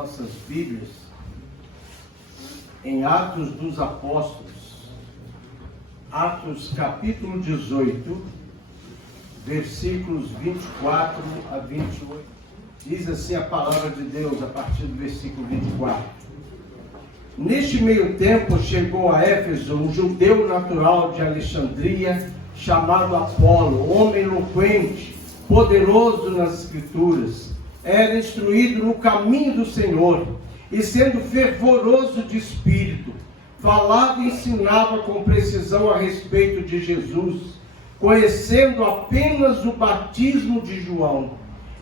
nossas Bíblias em Atos dos Apóstolos, Atos capítulo 18, versículos 24 a 28. Diz assim a palavra de Deus a partir do versículo 24. Neste meio tempo chegou a Éfeso um judeu natural de Alexandria, chamado Apolo, homem eloquente, poderoso nas Escrituras. Era instruído no caminho do Senhor, e sendo fervoroso de espírito, falava e ensinava com precisão a respeito de Jesus, conhecendo apenas o batismo de João.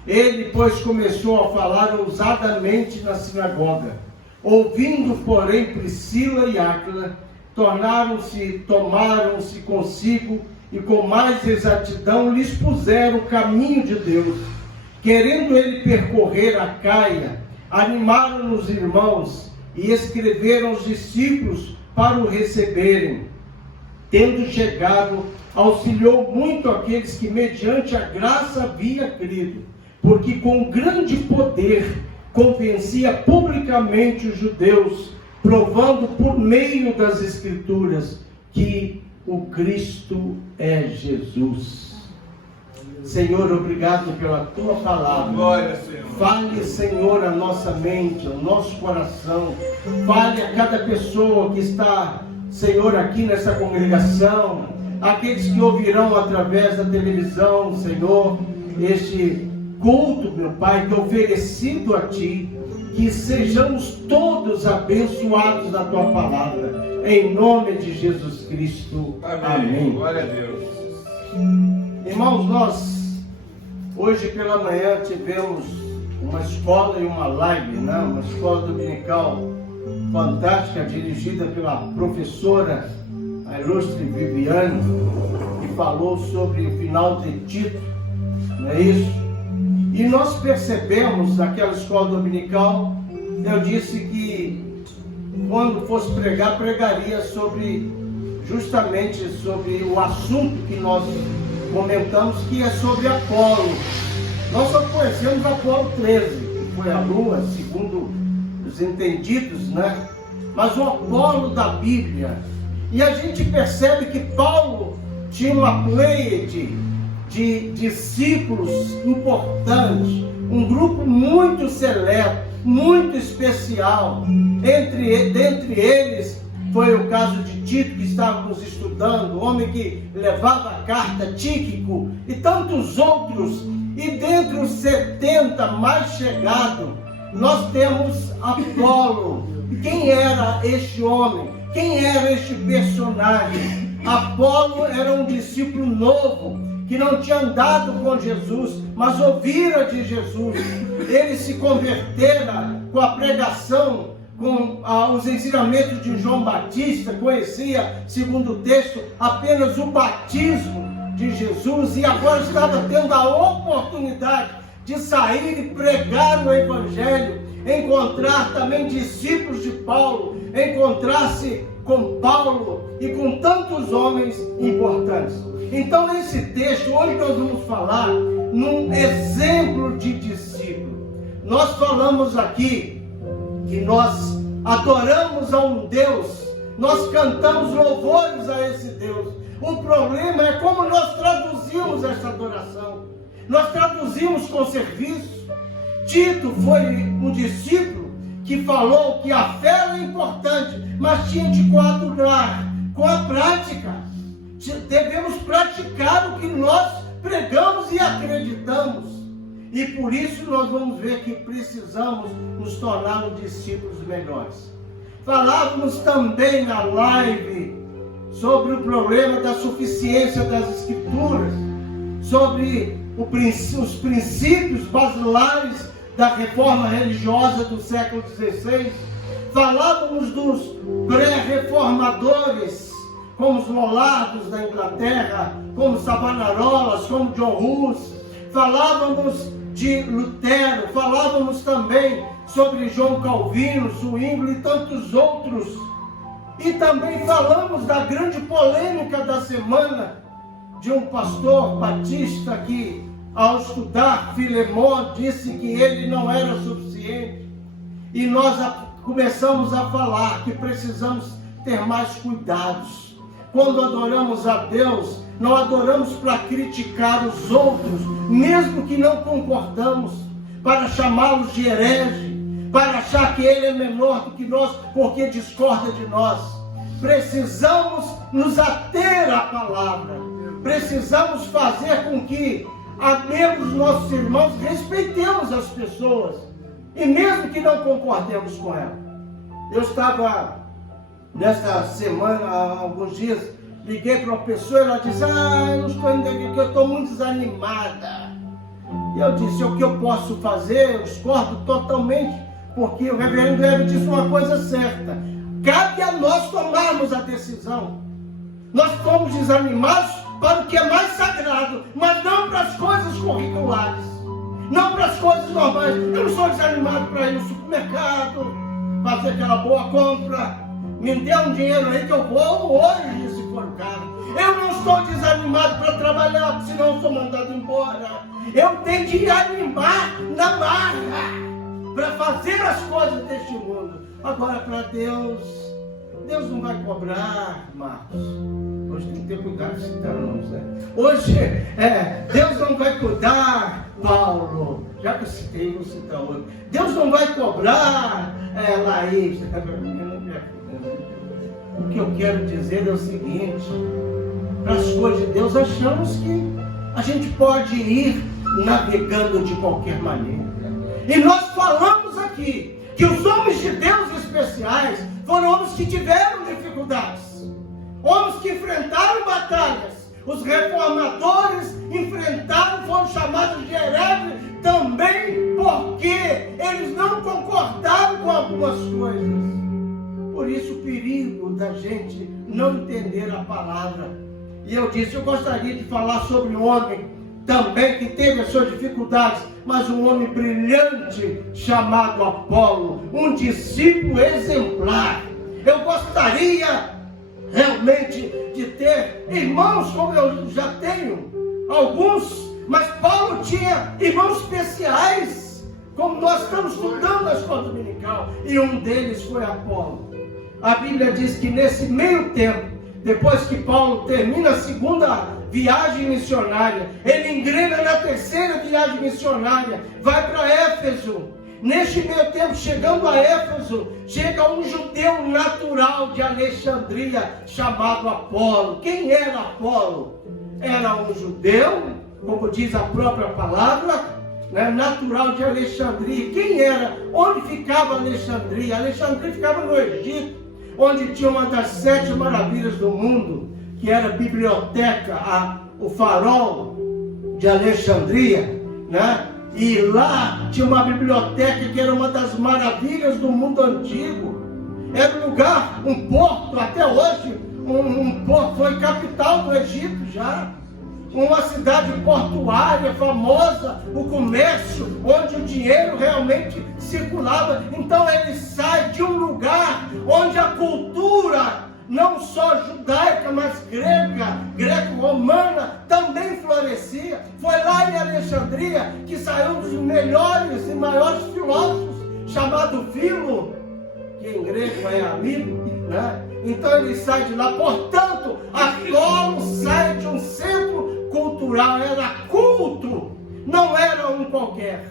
Ele, pois, começou a falar ousadamente na sinagoga. Ouvindo, porém, Priscila e Áquila, tomaram-se consigo e com mais exatidão lhes puseram o caminho de Deus. Querendo ele percorrer a Caia, animaram os irmãos e escreveram aos discípulos para o receberem. Tendo chegado, auxiliou muito aqueles que mediante a graça havia crido, porque com grande poder convencia publicamente os judeus, provando por meio das Escrituras que o Cristo é Jesus. Senhor, obrigado pela Tua palavra. Glória, Senhor. Fale, Senhor, a nossa mente, o nosso coração. Fale a cada pessoa que está, Senhor, aqui nessa congregação, aqueles que ouvirão através da televisão, Senhor, este culto, meu Pai, que é oferecido a Ti, que sejamos todos abençoados na Tua palavra, em nome de Jesus Cristo. Amém. Glória a Deus. Irmãos, nós hoje pela manhã tivemos uma escola e uma live, né? Uma escola dominical fantástica, dirigida pela professora, a ilustre Viviane, que falou sobre o final de Tito, não é isso? E nós percebemos naquela escola dominical, eu disse que quando fosse pregar, pregaria justamente sobre o assunto que nós comentamos, que é sobre Apolo. Nós só conhecemos Apolo 13, que foi a lua, segundo os entendidos, né? Mas o Apolo da Bíblia. E a gente percebe que Paulo tinha uma pleiade de discípulos importantes, um grupo muito seleto, muito especial. Dentre eles foi o caso de Tito, que estávamos estudando, o homem que levava a carta, Tíquico, e tantos outros. E dentre os 70 mais chegados, nós temos Apolo. Quem era este homem? Quem era este personagem? Apolo era um discípulo novo, que não tinha andado com Jesus, mas ouvira de Jesus. Ele se convertera com a pregação, com os ensinamentos de João Batista, conhecia, segundo o texto, apenas o batismo de Jesus, e agora estava tendo a oportunidade de sair e pregar o Evangelho, encontrar também discípulos de Paulo, encontrar-se com Paulo e com tantos homens importantes. Então, nesse texto, hoje nós vamos falar num exemplo de discípulo. Nós falamos aqui que nós adoramos a um Deus, nós cantamos louvores a esse Deus. O problema é como nós traduzimos essa adoração. Nós traduzimos com serviço. Tito foi um discípulo que falou que a fé era importante, mas tinha de coadunar com a prática. Devemos praticar o que nós pregamos e acreditamos. E por isso nós vamos ver que precisamos nos tornar discípulos melhores. Falávamos também na live sobre o problema da suficiência das Escrituras, sobre os princípios basilares da reforma religiosa do século XVI. Falávamos dos pré-reformadores, como os Lollardos da Inglaterra, como Savonarolas, como John Hus. Falávamos de Lutero, falávamos também sobre João Calvino, Zwingli e tantos outros. E também falamos da grande polêmica da semana de um pastor batista que, ao estudar Filemón, disse que ele não era suficiente. e nós começamos a falar que precisamos ter mais cuidados. Quando adoramos a Deus, não adoramos para criticar os outros, mesmo que não concordamos, para chamá-los de herege, para achar que ele é menor do que nós, porque discorda de nós. Precisamos nos ater à palavra, precisamos fazer com que amemos nossos irmãos, respeitemos as pessoas, e mesmo que não concordemos com elas. Eu estava, nesta semana, há alguns dias, liguei para uma pessoa e ela disse: eu não estou indo aqui porque eu estou muito desanimada. E eu disse: o que eu posso fazer? Eu discordo totalmente, porque o reverendo Hélio disse uma coisa certa: cabe a nós tomarmos a decisão. Nós fomos desanimados para o que é mais sagrado, mas não para as coisas curriculares, não para as coisas normais. Eu não sou desanimado para ir no supermercado, fazer aquela boa compra. Me dê um dinheiro aí que eu vou hoje, se for o caso. Eu não estou desanimado para trabalhar, senão eu sou mandado embora. Eu tenho de animar na marra para fazer as coisas deste mundo. Agora, para Deus não vai cobrar, Marcos. Hoje tem que ter cuidado com citanos, né? Hoje, Deus não vai cuidar, Paulo. Já que eu citei, vou citar outro. Deus não vai cobrar, Laís. O que eu quero dizer é o seguinte: para as coisas de Deus, achamos que a gente pode ir navegando de qualquer maneira. E nós falamos aqui que os homens de Deus especiais foram homens que tiveram dificuldades, homens que enfrentaram batalhas. Os reformadores enfrentaram, foram chamados de hereges também porque eles não concordaram com algumas coisas. Por isso o perigo da gente não entender a palavra. E eu disse, eu gostaria de falar sobre um homem também que teve as suas dificuldades, mas um homem brilhante chamado Apolo, um discípulo exemplar. Eu gostaria realmente de ter irmãos como eu já tenho, alguns, mas Paulo tinha irmãos especiais, como nós estamos estudando na escola dominical, e um deles foi Apolo. A Bíblia diz que nesse meio tempo, depois que Paulo termina a segunda viagem missionária, ele engrena na terceira viagem missionária, vai para Éfeso. Neste meio tempo, chegando a Éfeso, chega um judeu natural de Alexandria, chamado Apolo. Quem era Apolo? Era um judeu, como diz a própria palavra, natural de Alexandria. Quem era? Onde ficava Alexandria? Alexandria ficava no Egito, onde tinha uma das 7 maravilhas do mundo, que era a biblioteca, o farol de Alexandria, E lá tinha uma biblioteca que era uma das maravilhas do mundo antigo. Era um lugar, um porto, até hoje, um porto, foi capital do Egito já. Uma cidade portuária famosa, o comércio, onde o dinheiro realmente circulava. Então ele sai de um lugar onde a cultura, não só judaica, mas grega, greco-romana, também florescia. Foi lá em Alexandria que saiu um dos melhores e maiores filósofos, chamado Filo, que em grego é amigo, Então ele sai de lá. Portanto, Apolo sai de um centro cultural, era culto, não era um qualquer.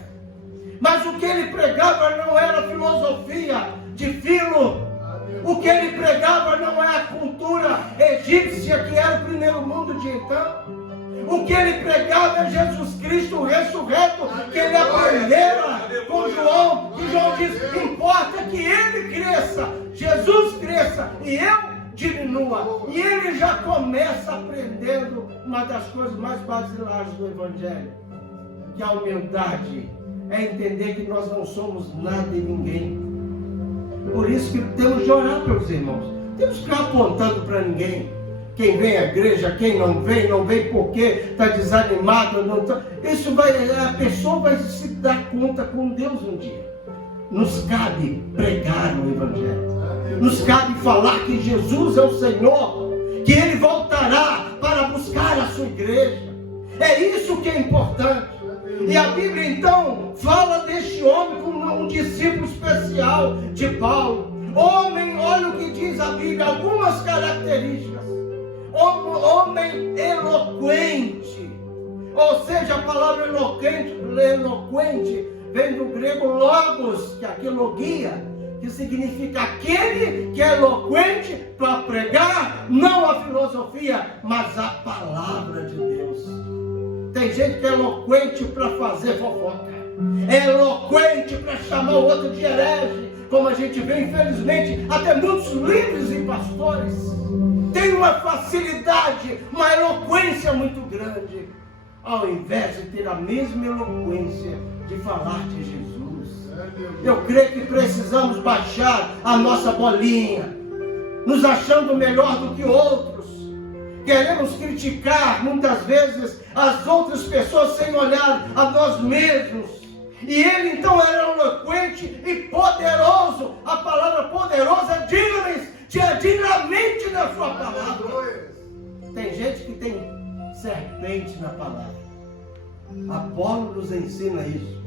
Mas o que ele pregava não era filosofia de Filo. O que ele pregava não é a cultura egípcia, que era o primeiro mundo de então. O que ele pregava é Jesus Cristo ressurreto, que ele aprendera com João. E João diz, importa que ele cresça, Jesus cresça e eu diminua. E ele já começa aprendendo uma das coisas mais basilares do Evangelho, que a humildade é entender que nós não somos nada e ninguém. Por isso que temos de orar pelos irmãos. Temos que ficar apontando para ninguém. Quem vem à igreja, quem não vem porque está desanimado. Não tá. Isso a pessoa vai se dar conta com Deus um dia. Nos cabe pregar o Evangelho. Nos cabe falar que Jesus é o Senhor, que Ele voltará para buscar a sua igreja. É isso que é importante. E a Bíblia então fala deste homem como um discípulo especial de Paulo. Homem, olha o que diz a Bíblia, algumas características. Homem eloquente, ou seja, a palavra eloquente vem do grego logos, que aqui logia, que significa aquele que é eloquente para pregar, não a filosofia, mas a palavra de Deus. Tem gente que é eloquente para fazer fofoca, é eloquente para chamar o outro de herege, como a gente vê, infelizmente, até muitos líderes e pastores têm uma facilidade, uma eloquência muito grande, ao invés de ter a mesma eloquência de falar de Jesus. Eu creio que precisamos baixar a nossa bolinha, nos achando melhor do que outros. Queremos criticar muitas vezes as outras pessoas sem olhar a nós mesmos. E ele então era eloquente e poderoso. A palavra poderosa é dignamente na sua palavra. Tem gente que tem serpente na palavra. Apolo nos ensina isso.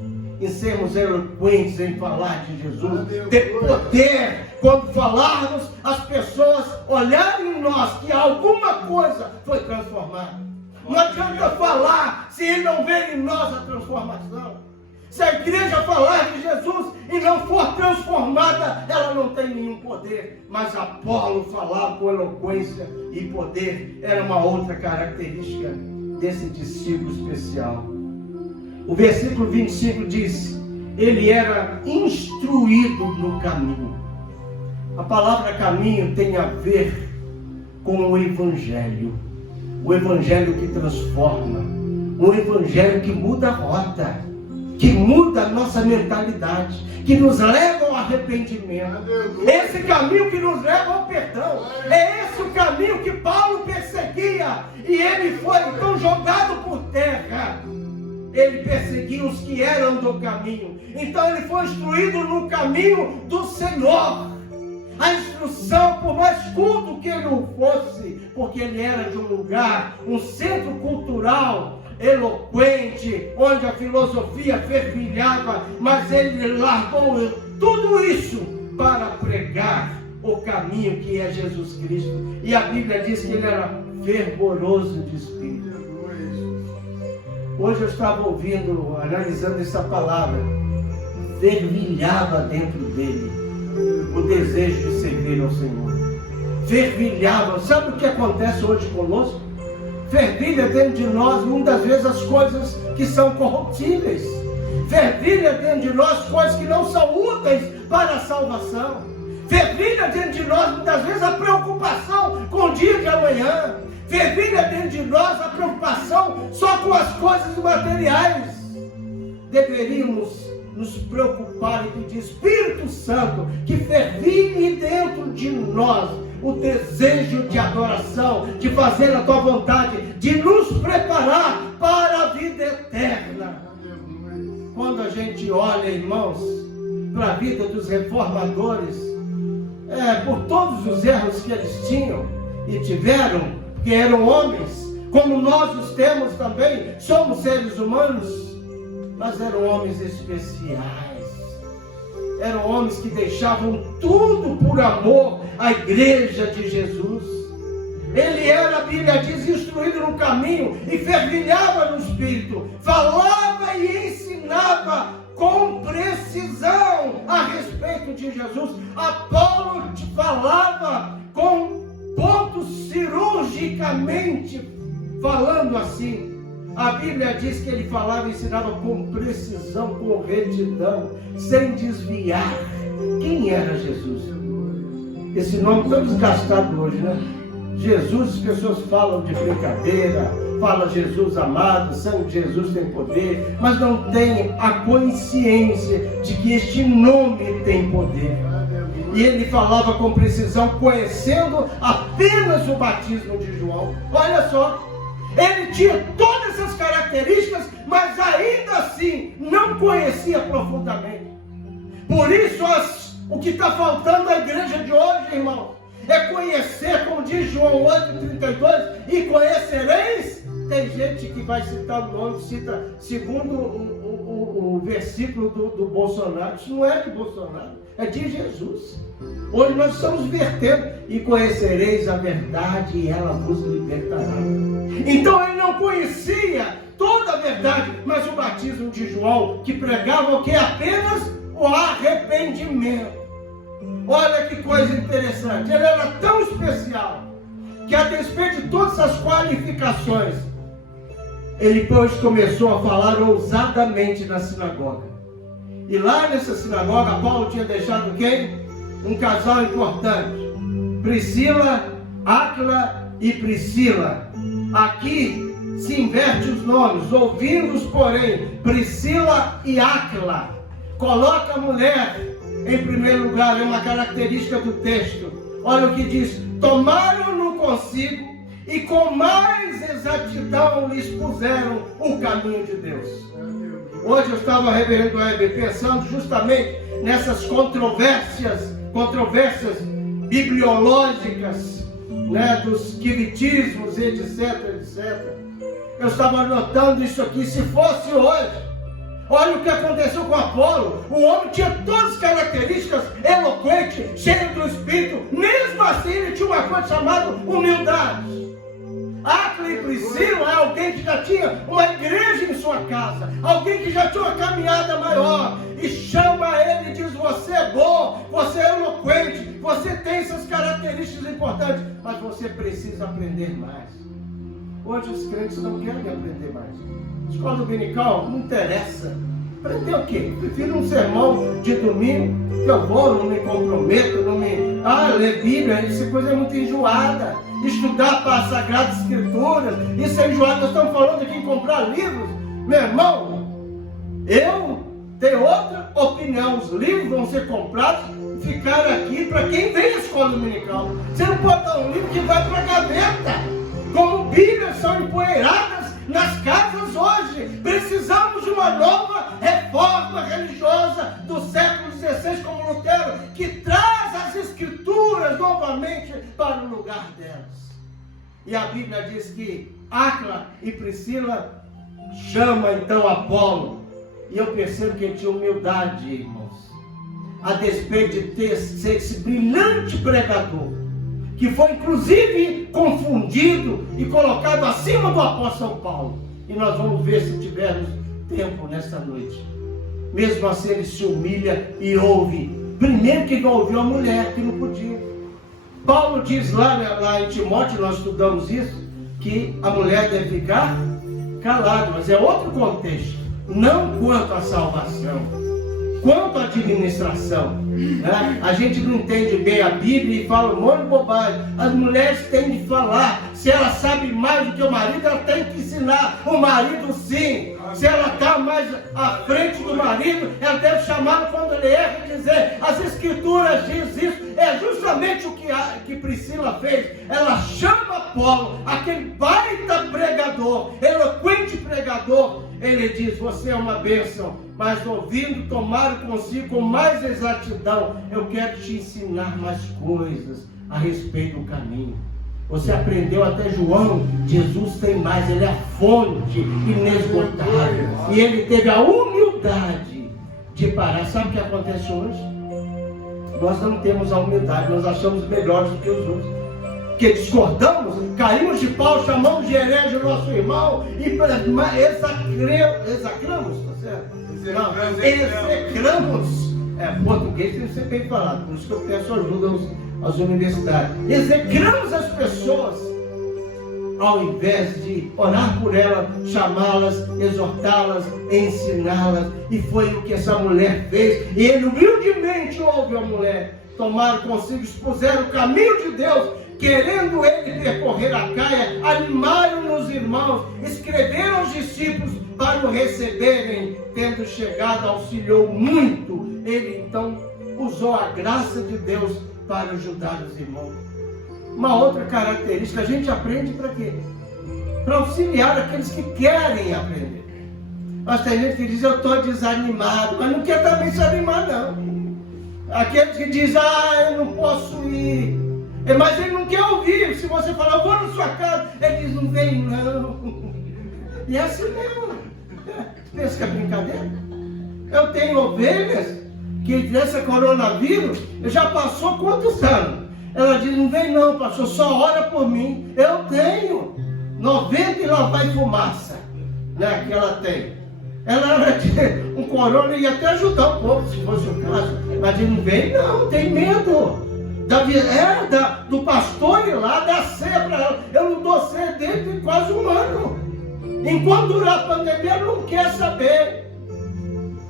Em sermos eloquentes em falar de Jesus, ter poder, quando falarmos, as pessoas olharem em nós que alguma coisa foi transformada. Não adianta falar se ele não vê em nós a transformação. Se a igreja falar de Jesus e não for transformada, ela não tem nenhum poder. Mas Apolo falar com eloquência e poder era uma outra característica desse discípulo especial. O versículo 25 diz: ele era instruído no caminho. A palavra caminho tem a ver com o evangelho que transforma, o evangelho que muda a rota, que muda a nossa mentalidade, que nos leva ao arrependimento. Esse caminho que nos leva ao perdão. É esse o caminho que Paulo perseguia. E ele foi então jogado por terra. Ele perseguia os que eram do caminho. Então ele foi instruído no caminho do Senhor. A instrução, por mais culto que ele não fosse, porque ele era de um lugar, um centro cultural eloquente, onde a filosofia fervilhava, mas ele largou tudo isso para pregar o caminho que é Jesus Cristo. E a Bíblia diz que ele era fervoroso de espírito. Hoje eu estava ouvindo, analisando essa palavra, fervilhava dentro dele o desejo de servir ao Senhor. Fervilhava. Sabe o que acontece hoje conosco? Fervilha dentro de nós, muitas vezes, as coisas que são corruptíveis. Fervilha dentro de nós coisas que não são úteis para a salvação. Fervilha dentro de nós, muitas vezes, a preocupação com o dia de amanhã. Fervilha dentro de nós a preocupação só com as coisas materiais. Deveríamos nos preocupar e pedir, Espírito Santo, que fervilhe dentro de nós o desejo de adoração, de fazer a tua vontade, de nos preparar para a vida eterna. Quando a gente olha, irmãos, para a vida dos reformadores, por todos os erros que eles tinham e tiveram, que eram homens, como nós os temos também, somos seres humanos, mas eram homens especiais. Eram homens que deixavam tudo por amor à igreja de Jesus. Ele era, a Bíblia diz, instruído no caminho e fervilhava no Espírito. Falava e ensinava com precisão a respeito de Jesus. Apolo falava com pontos cirurgicamente, falando assim. A Bíblia diz que ele falava e ensinava com precisão, com retidão, sem desviar. Quem era Jesus? Esse nome tão desgastado hoje, né? Jesus, as pessoas falam de brincadeira, falam Jesus amado, sangue de Jesus tem poder, mas não tem a consciência de que este nome tem poder. E ele falava com precisão, conhecendo apenas o batismo de João. Olha só. Ele tinha todas essas características, mas ainda assim não conhecia profundamente. Por isso, o que está faltando à igreja de hoje, irmão, é conhecer, como diz João 8,32, e conhecereis Tem gente que vai citar o nome, cita segundo o versículo do Bolsonaro. Isso não é de Bolsonaro, é de Jesus. Hoje nós estamos vertendo: e conhecereis a verdade e ela vos libertará. Então ele não conhecia toda a verdade, mas o batismo de João, que pregava o que? Apenas o arrependimento. Olha que coisa interessante, ele era tão especial, que a despeito de todas as qualificações, ele depois começou a falar ousadamente na sinagoga. E lá nessa sinagoga, Paulo tinha deixado quem? Um casal importante: Priscila, Áquila e Priscila. Aqui se inverte os nomes, ouvindo-os, porém, Priscila e Áquila. Coloca a mulher em primeiro lugar, é uma característica do texto. Olha o que diz: tomaram-no consigo e com mais exatidão lhes puseram o caminho de Deus. Hoje eu estava, reverendo Weber, pensando justamente nessas controvérsias bibliológicas, né, dos quivitismos, etc. Eu estava notando isso aqui. Se fosse hoje, olha o que aconteceu com Apolo. O homem tinha todas as características, eloquente, cheio do Espírito. Mesmo assim, ele tinha uma coisa chamada humildade. Áquila e Priscila é alguém que já tinha uma igreja em sua casa, alguém que já tinha uma caminhada maior, e chama ele e diz: você é bom, você é eloquente, você tem essas características importantes, mas você precisa aprender mais. Hoje os crentes não querem aprender mais. Escola dominical não interessa. Aprender o quê? Prefiro um sermão de domingo, que eu vou, não me comprometo, ler Bíblia, essa coisa é muito enjoada. Estudar para as Sagradas Escrituras, isso é enjoado. Nós estamos falando aqui em comprar livros. Meu irmão, eu tenho outra opinião. Os livros vão ser comprados e ficar aqui para quem vem à escola dominical. Você não pode dar um livro que vai para a gaveta. Como Bíblias são empoeiradas nas casas hoje. Precisamos de uma nova reforma religiosa do século XVI, como Lutero, que traz as Escrituras novamente para o lugar delas. E a Bíblia diz que Áquila e Priscila chama então Apolo. E eu percebo que ele tinha humildade, irmãos, a despeito de ser esse brilhante pregador, que foi inclusive confundido e colocado acima do apóstolo Paulo. E nós vamos ver, se tivermos tempo nesta noite. Mesmo assim ele se humilha e ouve. Primeiro que ele ouviu a mulher que não podia. Paulo diz lá em Timóteo, nós estudamos isso, que a mulher deve ficar calada, mas é outro contexto. Não quanto à salvação, quanto à administração, né? A gente não entende bem a Bíblia e fala um monte de bobagem. As mulheres têm de falar. Se ela sabe mais do que o marido, ela tem que ensinar o marido, sim. Se ela está mais à frente do marido, ela deve chamá-lo quando ele erra e dizer: as Escrituras dizem isso. É justamente o que Priscila fez. Ela chama Apolo, aquele baita pregador, eloquente pregador. Ele diz: você é uma bênção, mas ouvindo, tomaram consigo com mais exatidão. Eu quero te ensinar mais coisas a respeito do caminho. Você aprendeu até João. Jesus tem mais, ele é a fonte inesgotável. E ele teve a humildade de parar. Sabe o que acontece hoje? Nós não temos a humildade, nós achamos melhores do que os outros. Porque discordamos, caímos de pau, chamamos de herege o nosso irmão e execramos, tá certo? Execramos. Português tem que ser bem falado, por isso que eu peço ajuda às universidades. Execramos as pessoas, ao invés de orar por elas, chamá-las, exortá-las, ensiná-las. E foi o que essa mulher fez. E ele humildemente ouve a mulher. Tomaram consigo, expuseram o caminho de Deus, querendo ele percorrer a Caia, animaram os irmãos, escreveram aos discípulos para o receberem. Tendo chegado, auxiliou muito. Ele então usou a graça de Deus para ajudar os irmãos. Uma outra característica, a gente aprende para quê? Para auxiliar aqueles que querem aprender. Mas tem gente que diz: eu estou desanimado, mas não quer também se animar, não. Aqueles que dizem: eu não posso ir. Mas ele não quer ouvir. Se você falar: eu vou na sua casa, ele diz: não vem não. E é assim mesmo. Pensa que é brincadeira? Eu tenho ovelhas que desse coronavírus já passou quantos anos? Ela diz, não vem não, pastor, só ora por mim. Eu tenho 90 e lá vai fumaça, né, que ela tem. Ela era um corona, ia até ajudar um pouco, se fosse o caso. Mas diz, não vem não, tem medo. Do pastor ir lá, dar ceia para ela. Eu não dou ceia desde quase um ano. Enquanto durar a pandemia, não quer saber.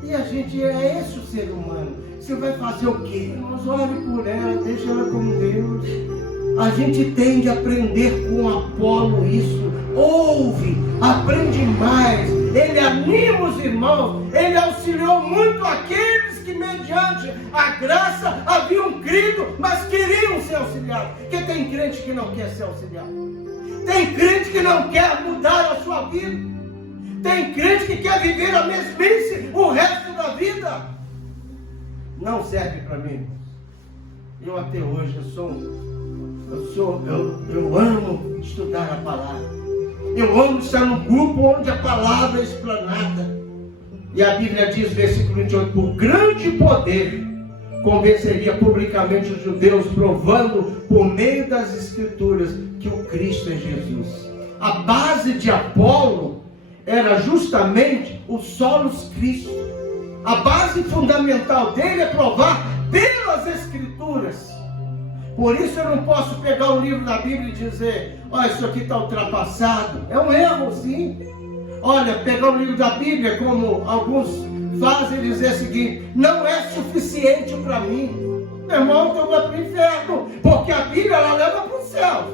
E a gente é esse o ser humano. Você vai fazer o quê? Nós ore por ela, deixa ela com Deus. A gente tende a aprender com Apolo isso. Ouve, aprende mais. Ele anima os irmãos. Ele auxiliou muito aqueles que mediante a graça haviam crido, mas queriam ser auxiliados. Porque tem crente que não quer ser auxiliado. Tem crente que não quer mudar a sua vida. Tem crente que quer viver a mesmice o resto da vida. Não serve para mim. Eu até hoje eu amo estudar a palavra. Eu amo estar num grupo onde a palavra é explanada. E a Bíblia diz, versículo 28, por grande poder convenceria publicamente os judeus, provando por meio das Escrituras que o Cristo é Jesus. A base de Apolo era justamente o solos Cristo. A base fundamental dele é provar pelas Escrituras. Por isso eu não posso pegar um livro da Bíblia e dizer, olha, isso aqui está ultrapassado. É um erro, sim. Olha, pegar um livro da Bíblia, como alguns fazem, e dizer o seguinte, não é suficiente para mim. Meu irmão, então vai para o inferno, porque a Bíblia ela leva para o céu.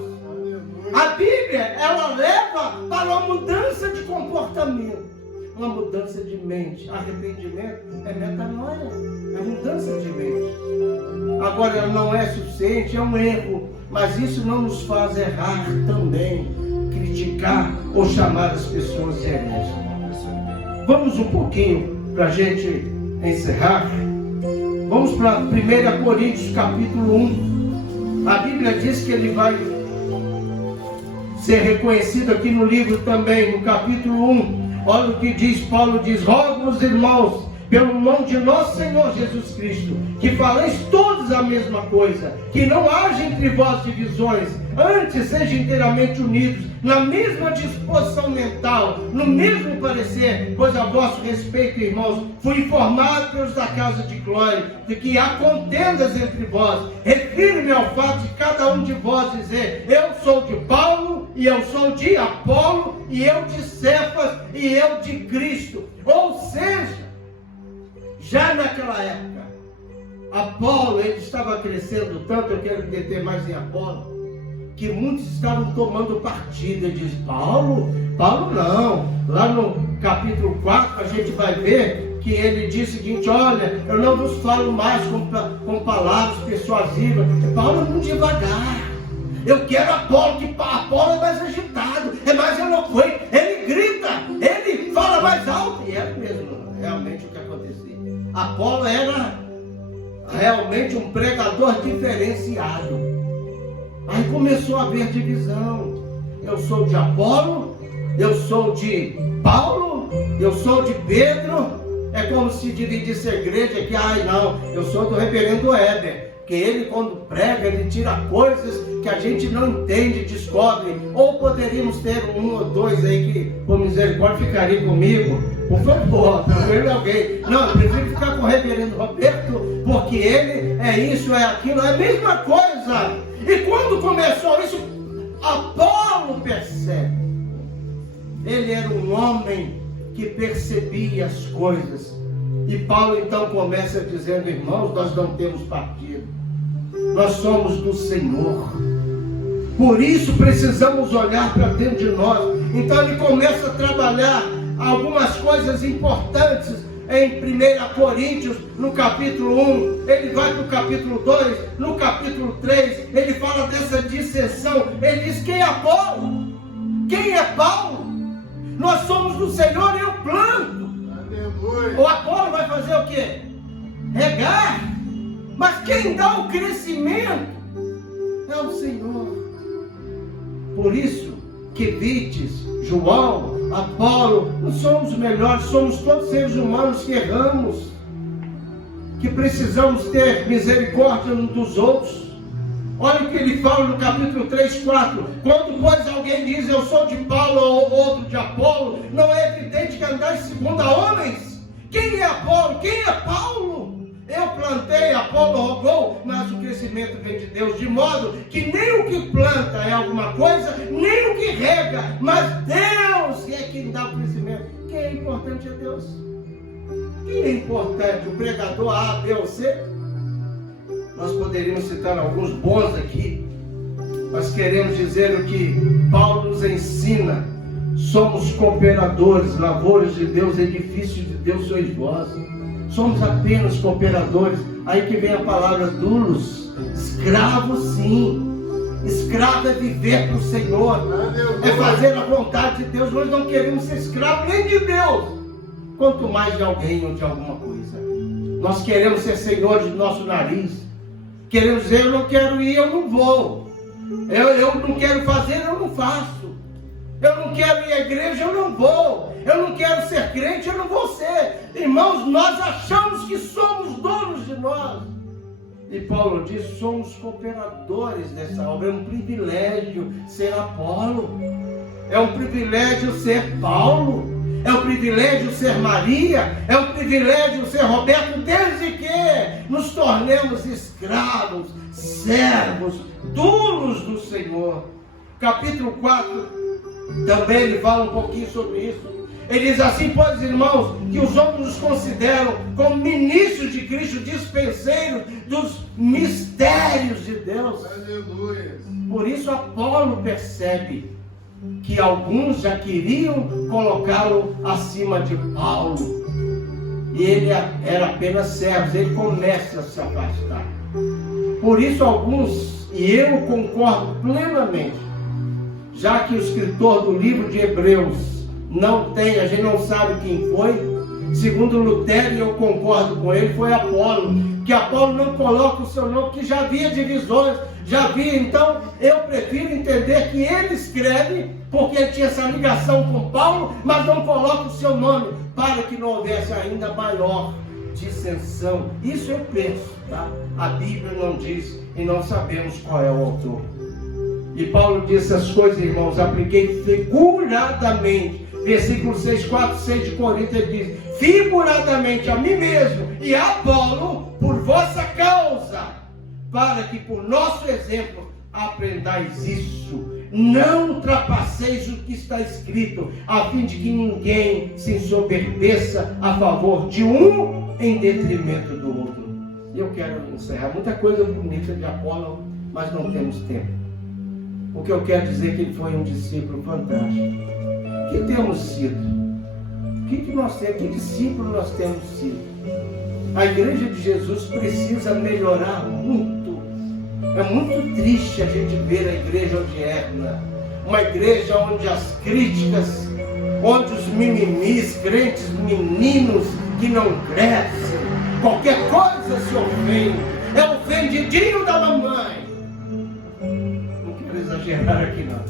A Bíblia ela leva para uma mudança de comportamento, uma mudança de mente. Arrependimento é metanoia, é mudança de mente. Agora, ela não é suficiente, é um erro, mas isso não nos faz errar também, criticar ou chamar as pessoas de hereges. Vamos um pouquinho para a gente encerrar. Vamos para 1 Coríntios capítulo 1. A Bíblia diz que ele vai ser reconhecido aqui no livro também, no capítulo 1. Olha o que diz, Paulo diz, rogo-vos, irmãos, pelo nome de nosso Senhor Jesus Cristo, que faleis todos a mesma coisa, que não haja entre vós divisões, antes sejam inteiramente unidos, na mesma disposição mental, no mesmo parecer, pois a vosso respeito, irmãos, fui informado pelos da casa de Clói, de que há contendas entre vós. Refiro-me ao fato de cada um de vós dizer, eu sou de Paulo, e eu sou de Apolo, e eu de Cefas, e eu de Cristo. Ou seja, já naquela época, Apolo, ele estava crescendo tanto, eu quero me deter mais em Apolo, que muitos estavam tomando partido. Ele diz, Paulo não. Lá no capítulo 4, a gente vai ver que ele diz o seguinte, olha, eu não vos falo mais com palavras persuasivas. Paulo é muito devagar. Eu quero Apolo, que Apolo é mais agitado, é mais eloquente, ele grita, ele fala mais alto. E era mesmo, realmente o que acontecia. Apolo era realmente um pregador diferenciado. Aí começou a haver divisão. Eu sou de Apolo, eu sou de Paulo, eu sou de Pedro. É como se dividisse a igreja que, não, eu sou do reverendo Heber, que ele quando prega, ele tira coisas que a gente não entende, descobre. Ou poderíamos ter um ou dois aí que, por misericórdia, ficaria comigo. Por favor, pelo alguém. Não, eu prefiro ficar com o reverendo Roberto, porque ele é isso, é aquilo, é a mesma coisa. E quando começou isso, Apolo percebe. Ele era um homem que percebia as coisas. E Paulo então começa dizendo, irmãos, nós não temos partido. Nós somos do Senhor. Por isso precisamos olhar para dentro de nós. Então ele começa a trabalhar algumas coisas importantes em 1 Coríntios, no capítulo 1, ele vai para o capítulo 2, no capítulo 3, ele fala dessa dissensão. Ele diz, quem é Apolo? Quem é Paulo? Nós somos do Senhor e eu planto. Aleluia. O Apolo vai fazer o quê? Regar. Mas quem dá o crescimento é o Senhor. Por isso que vistes João, Apolo, não somos melhores, somos todos seres humanos que erramos, que precisamos ter misericórdia uns dos outros. Olha o que ele fala no capítulo 3, 4. Quando, pois, alguém diz, eu sou de Paulo ou outro de Apolo, não é evidente que andais segundo a homens? Quem é Apolo? Quem é Paulo? Eu plantei, Apolo rogou, mas o crescimento vem de Deus, de modo que nem o que planta é alguma coisa, nem o que rega, mas Deus é quem dá o crescimento. Quem é importante é Deus. Quem é importante? O pregador A, B ou C? Nós poderíamos citar alguns bons aqui, mas queremos dizer o que Paulo nos ensina. Somos cooperadores, lavouras de Deus, edifícios de Deus sois vós. Somos apenas cooperadores. Aí que vem a palavra dulos. Escravo sim. Escravo é viver para o Senhor, é fazer a vontade de Deus. Nós não queremos ser escravos nem de Deus, quanto mais de alguém ou de alguma coisa. Nós queremos ser senhores do nosso nariz. Queremos dizer, eu não quero ir, eu não vou. Eu não quero fazer, eu não faço. Eu não quero ir à igreja, eu não vou. Eu não quero ser crente, eu não vou ser. Irmãos, nós achamos que somos donos de nós. E Paulo diz, somos cooperadores dessa obra. É um privilégio ser Apolo. É um privilégio ser Paulo. É um privilégio ser Maria. É um privilégio ser Roberto, desde que nos tornemos escravos, servos, dulos do Senhor. Capítulo 4, também ele fala um pouquinho sobre isso. Ele diz assim, pois, irmãos, que os homens nos consideram como ministros de Cristo, dispenseiros dos mistérios de Deus. Aleluia. Por isso Apolo percebe que alguns já queriam colocá-lo acima de Paulo. E ele era apenas servo, ele começa a se afastar. Por isso alguns, e eu concordo plenamente, já que o escritor do livro de Hebreus não tem, a gente não sabe quem foi. Segundo Lutero, e eu concordo com ele, foi Apolo. Que Apolo não coloca o seu nome, que já havia divisões, já havia. Então, eu prefiro entender que ele escreve, porque ele tinha essa ligação com Paulo, mas não coloca o seu nome, para que não houvesse ainda maior dissensão. Isso eu penso, tá? A Bíblia não diz, e não sabemos qual é o autor. E Paulo disse essas coisas, irmãos, apliquei figuradamente. Versículo 6, 4, 6 de Coríntios, ele diz, figuradamente a mim mesmo e a Apolo, por vossa causa, para que por nosso exemplo aprendais isso. Não ultrapasseis o que está escrito, a fim de que ninguém se ensoberbeça a favor de um em detrimento do outro. Eu quero encerrar. Muita coisa bonita de Apolo, mas não temos tempo. O que eu quero dizer é que ele foi um discípulo fantástico. O que temos sido? Que nós temos? Que discípulo nós temos sido? A igreja de Jesus precisa melhorar muito. É muito triste a gente ver a igreja onde erra. Uma igreja onde as críticas, onde os mimimis, crentes meninos que não crescem, qualquer coisa se ofende. É o ofendidinho da mamãe. Exagerar aqui não,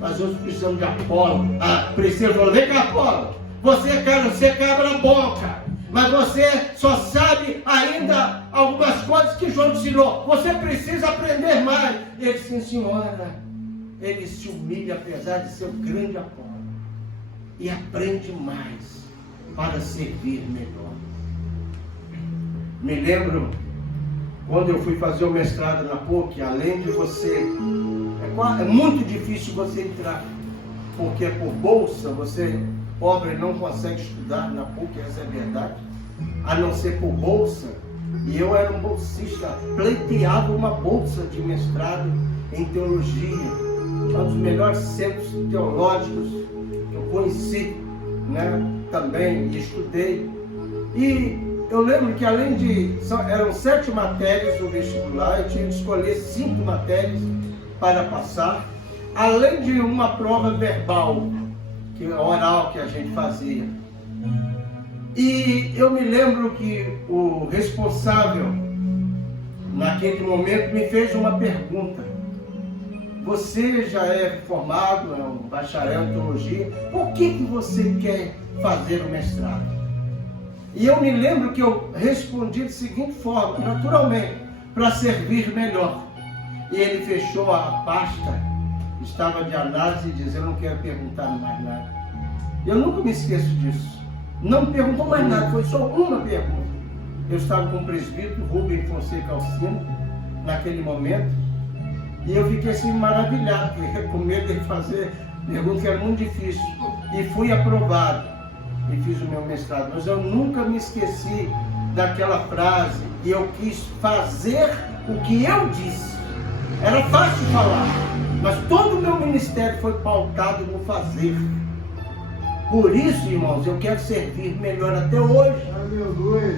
mas hoje precisamos de Apolo. Priscila falou, vem cá, Apolo, você cabra a boca, mas você só sabe ainda algumas coisas que João ensinou, você precisa aprender mais. Ele, sim senhora. Ele se humilha apesar de ser um grande Apolo e aprende mais para servir melhor. Me lembro quando eu fui fazer o mestrado na PUC, além de você, é muito difícil você entrar, porque por bolsa, você pobre não consegue estudar na PUC, essa é a verdade, a não ser por bolsa. E eu era um bolsista, pleiteava uma bolsa de mestrado em teologia, um dos melhores centros teológicos que eu conheci, né, também, e estudei. E eu lembro que além de, eram 7 matérias no vestibular, eu tinha que escolher 5 matérias para passar, além de uma prova verbal, que é oral que a gente fazia. E eu me lembro que o responsável, naquele momento, me fez uma pergunta. você já é formado, é um bacharel em teologia, por que você quer fazer o mestrado? E eu me lembro que eu respondi da seguinte forma, naturalmente, para servir melhor. E ele fechou a pasta, estava de análise e dizendo, eu não quero perguntar mais nada. Eu nunca me esqueço disso. Não me perguntou mais nada, foi só uma pergunta. Eu estava com o presbítero Rubem Fonseca Alcino, naquele momento, e eu fiquei assim maravilhado, com medo de fazer pergunta que era muito difícil. E fui aprovado, e fiz o meu mestrado. Mas eu nunca me esqueci daquela frase, e eu quis fazer o que eu disse. Era fácil falar, mas todo o meu ministério foi pautado no fazer. Por isso, irmãos, eu quero servir melhor até hoje.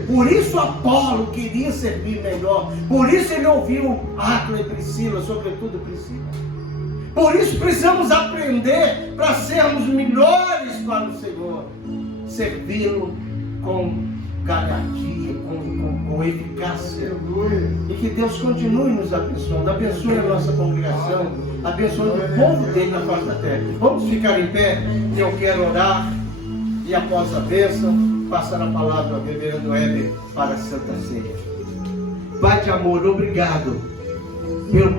Por isso Apolo queria servir melhor. Por isso ele ouviu Áquila e Priscila, sobretudo Priscila. Por isso precisamos aprender para sermos melhores para o Senhor. Servi-lo com garantia, com eficácia. E que Deus continue nos abençoando. Abençoe a nossa congregação, abençoe o povo dele na face da terra. Vamos ficar em pé e eu quero orar. E após a bênção, passar a palavra ao reverendo Heber para a Santa Ceia. Pai de amor, obrigado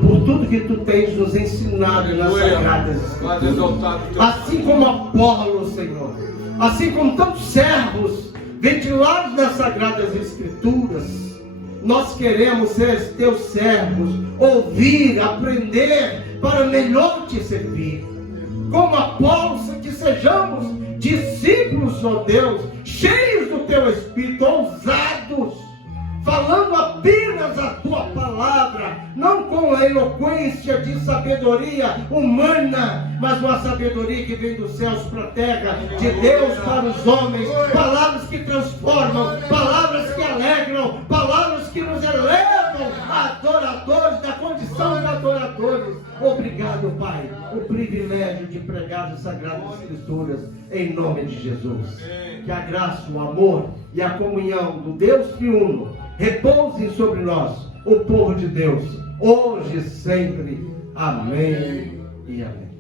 por tudo que tu tens nos ensinado nas Sagradas Escrituras. Assim como Apolo, Senhor, assim como tantos servos ventilados nas Sagradas Escrituras, nós queremos ser teus servos, ouvir, aprender, para melhor te servir. Como Apolo, que sejamos discípulos, ó Deus, cheios do teu Espírito, ousados, falando apenas a tua palavra, não com a eloquência de sabedoria humana, mas uma sabedoria que vem dos céus para a terra, de Deus para os homens, palavras que transformam, palavras que alegram, palavras que nos elevam a adoradores, da condição de adoradores. Obrigado, Pai, o privilégio de pregar as Sagradas Escrituras, em nome de Jesus. Que a graça, o amor e a comunhão do Deus triuno repousem sobre nós, o povo de Deus, hoje e sempre. Amém e amém.